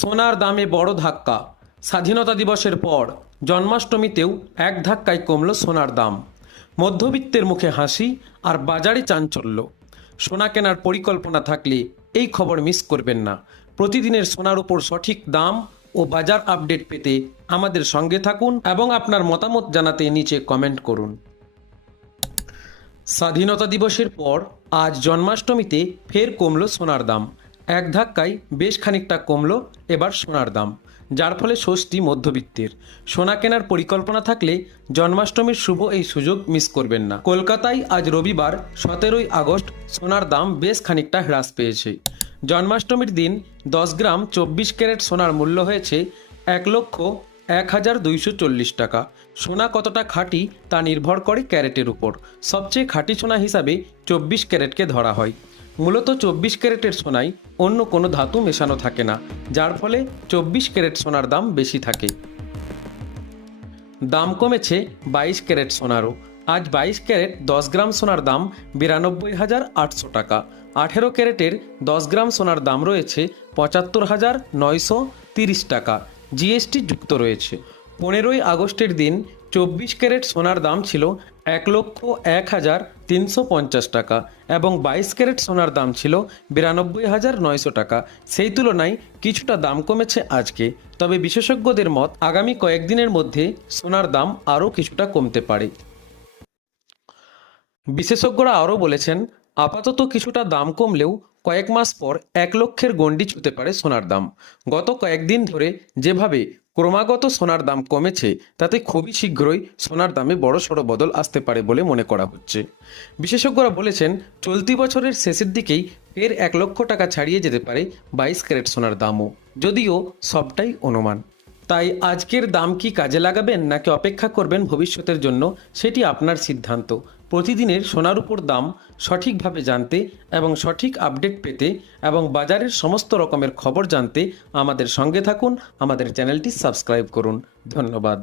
সোনার দামে বড় ধাক্কা। স্বাধীনতা দিবসের পর জন্মাষ্টমীতেও এক ধাক্কায় কমল সোনার দাম। মধ্যবিত্তের মুখে হাসি আর বাজারে চাঞ্চল্য। সোনা কেনার পরিকল্পনা থাকলে এই খবর মিস করবেন না। প্রতিদিনের সোনার উপর সঠিক দাম ও বাজার আপডেট পেতে আমাদের সঙ্গে থাকুন এবং আপনার মতামত জানাতে নিচে কমেন্ট করুন। স্বাধীনতা দিবসের পর আজ জন্মাষ্টমীতে ফের কমল সোনার দাম। এক ধাক্কায় বেশ খানিকটা কমল এবার সোনার দাম, যার ফলে স্বস্তি মধ্যবিত্তের। সোনা কেনার পরিকল্পনা থাকলে জন্মাষ্টমীর শুভ এই সুযোগ মিস করবেন না। কলকাতায় আজ রবিবার, সতেরোই আগস্ট, সোনার দাম বেশ খানিকটা হ্রাস পেয়েছে। জন্মাষ্টমীর দিন দশ গ্রাম চব্বিশ ক্যারেট সোনার মূল্য হয়েছে এক লক্ষ এক হাজার দুইশো চল্লিশ টাকা। সোনা কতটা খাঁটি তা নির্ভর করে ক্যারেটের উপর। সবচেয়ে খাঁটি সোনা হিসাবে চব্বিশ ক্যারেটকে ধরা হয়। মূলত চব্বিশ ক্যারেটের সোনায় অন্য কোনো ধাতু মেশানো থাকে না, যার ফলে চব্বিশ ক্যারেট সোনার দাম বেশি থাকে। দাম কমেছে বাইশ ক্যারেট সোনারও। আজ বাইশ ক্যারেট দশ গ্রাম সোনার দাম বিরানব্বই হাজার আটশো টাকা। আঠেরো ক্যারেটের দশ গ্রাম সোনার দাম রয়েছে পঁচাত্তর হাজার নয়শো তিরিশ টাকা। জিএসটি যুক্ত রয়েছে। পনেরোই আগস্টের দিন চব্বিশ ক্যারেট সোনার দাম ছিল এক লক্ষ এক হাজার তিনশো পঞ্চাশ টাকা এবং বাইশ ক্যারেট সোনার দাম ছিল বিরানব্বই হাজার নয়শো টাকা। সেই তুলনায় কিছুটা দাম কমেছে আজকে। তবে বিশেষজ্ঞদের মত আগামী কয়েকদিনের মধ্যে সোনার দাম আরও কিছুটা কমতে পারে। বিশেষজ্ঞরা আরও বলেছেন, আপাতত কিছুটা দাম কমলেও কয়েক মাস পর এক লক্ষের গণ্ডি ছুতে পারে সোনার দাম। গত কয়েকদিন ধরে যেভাবে ক্রমাগত সোনার দাম কমেছে, তাতে খুবই শীঘ্রই সোনার দামে বড় সড়ো বদল আসতে পারে বলে মনে করা হচ্ছে। বিশেষজ্ঞরা বলেছেন, চলতি বছরের শেষের দিকেই ফের এক লক্ষ টাকা ছাড়িয়ে যেতে পারে বাইশ ক্যারেট সোনার দামও। যদিও সবটাই অনুমান। তাই আজকের দাম কি কাজে লাগাবেন নাকি অপেক্ষা করবেন ভবিষ্যতের জন্য, সেটি আপনার সিদ্ধান্ত। প্রতিদিনের সোনার উপর দাম সঠিকভাবে জানতে এবং সঠিক আপডেট পেতে এবং বাজারের সমস্ত রকমের খবর জানতে আমাদের সঙ্গে থাকুন। আমাদের চ্যানেলটি সাবস্ক্রাইব করুন। ধন্যবাদ।